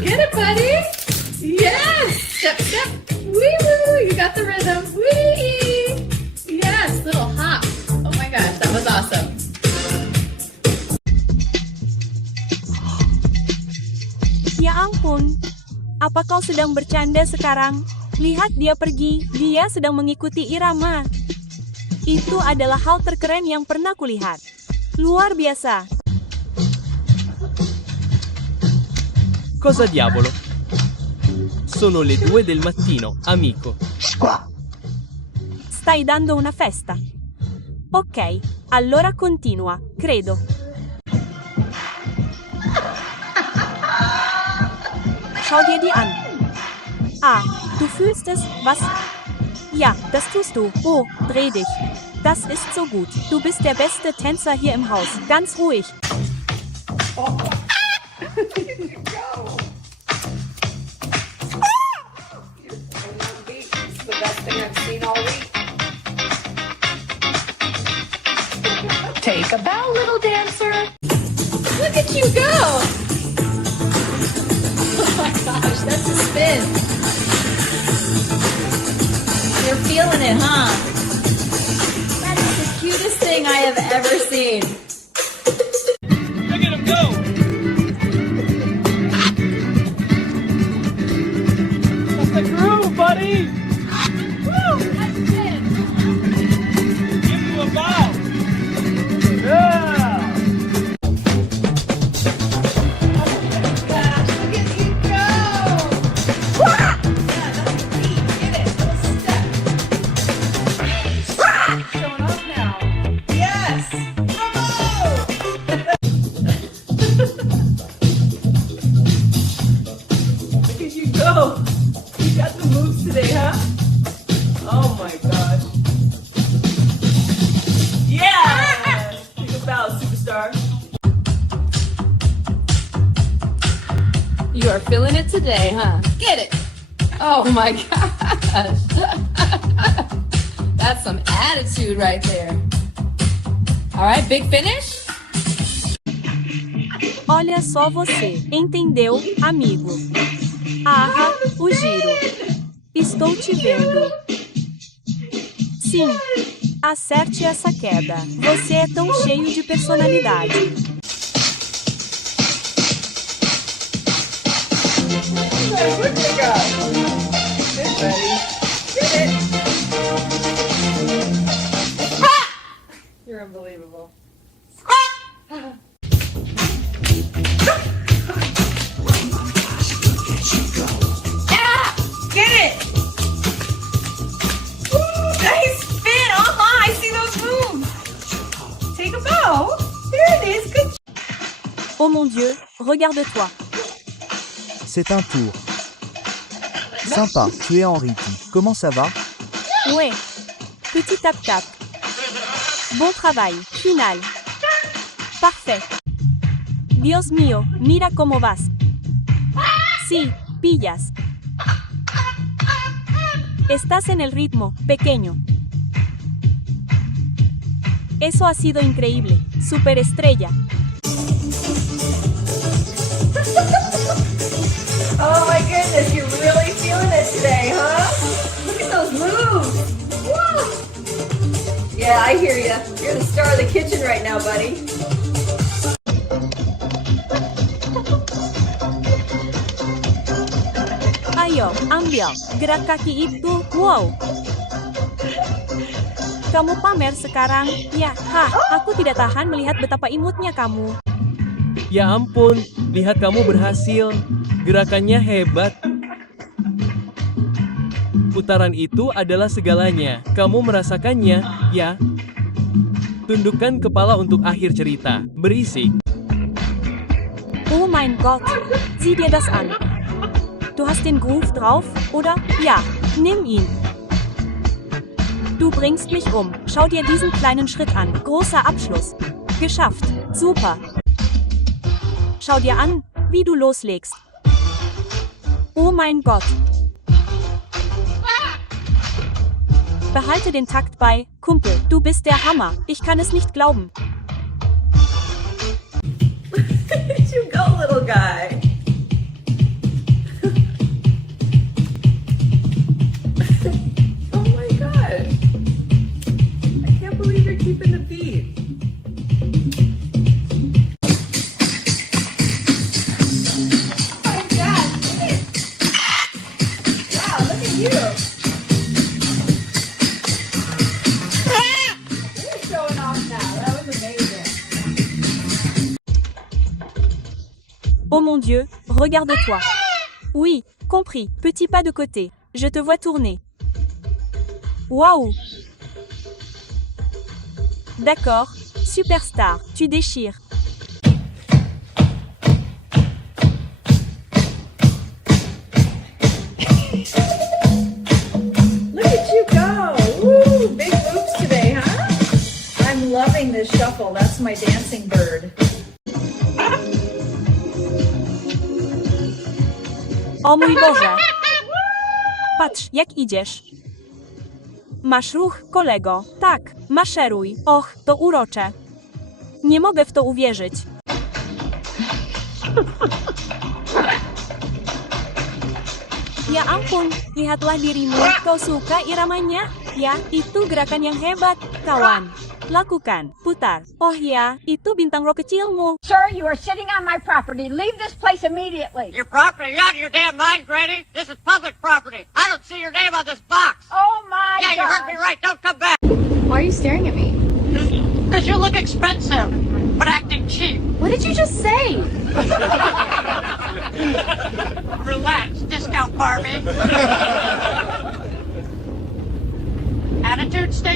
Get it, buddy. Yes. Step, step. Wee woo. You got the rhythm. Wee. Yes. Little hop. Oh my gosh, that was awesome. Ya ampun. Apa kau sedang bercanda sekarang? Lihat dia pergi. Dia sedang mengikuti irama. Itu adalah hal terkeren yang pernah kulihat. Luar biasa. Cosa diavolo? Sono le 2 del mattino, amico. Stai dando una festa. Ok, allora continua, credo. Schau dir die an. Ah, du fühlst es, was? Ja, das tust du. Oh, dreh dich. Das ist so gut. Du bist der beste Tänzer hier im Haus. Ganz ruhig. Take a bow, little dancer. Look at you go. Oh my gosh, that's a spin. You're feeling it, huh? That is the cutest thing I have ever seen. Look at him go! That's the groove, buddy! Woo, that's a spin. Give him a bow! Yeah! You got the moves today, huh? Oh my gosh. Yeah! Take a bow, superstar. You are feeling it today, huh? Get it! Oh my gosh! That's some attitude right there. Alright, big finish? Olha só você. Entendeu, amigo? Ah, o giro. Estou te vendo. Sim. Acerte essa queda. Você é tão cheio de personalidade. You're unbelievable. Get it! Ooh, nice spin! I see those moves! Take a bow! There it is! Good. Oh mon Dieu, regarde-toi. C'est un tour. Sympa, tu es en rythme. Comment ça va? Ouais. Petit tap-tap. Bon travail, final. Parfait. Dios mío, mira cómo vas. Sí, pillas. Estás en el ritmo, pequeño. Eso ha sido increíble, superestrella. Oh my goodness, you're really feeling it today, huh? Look at those moves! Woo! Yeah, I hear you. You're the star of the kitchen right now, buddy. Ayo, ambil gerak kaki itu, wow. Kamu pamer sekarang, ya, aku tidak tahan melihat betapa imutnya kamu. Ya ampun, lihat kamu berhasil. Gerakannya hebat. Putaran itu adalah segalanya. Kamu merasakannya, ya? Tundukkan kepala untuk akhir cerita. Berisik. Oh mein Gott, sieh dir das an. Du hast den Groove drauf, oder? Ja, nimm ihn. Du bringst mich um. Schau dir diesen kleinen Schritt an. Großer Abschluss. Geschafft. Super. Schau dir an, wie du loslegst. Oh mein Gott. Behalte den Takt bei, Kumpel. Du bist der Hammer. Ich kann es nicht glauben. Look at you go, little guy. Oh mon Dieu, regarde-toi. Oui, compris, petit pas de côté. Je te vois tourner. Waouh! D'accord, superstar, tu déchires. Look at you go! Woo! Big moves today, huh? I'm loving this shuffle. That's my dancing bird. O mój Boże! Patrz, jak idziesz. Masz ruch, kolego. Tak, maszeruj. Och, to urocze. Nie mogę w to uwierzyć. Ya ampun, lihatlah dirimu. Kau suka iramanya? Ya, itu gerakan yang hebat, kawan. Lakukan, putar. Oh ya, itu bintang rock kecilmu. Sir, you are sitting on my property. Leave this place immediately. Your property? You're out of your damn mind, Granny. This is public property. I don't see your name on this box. Oh my Yeah, you heard God. me right. Don't come back. Why are you staring at me? Because you look expensive, but acting cheap. What did you just say? Relax, discount Barbie. Attitude stay.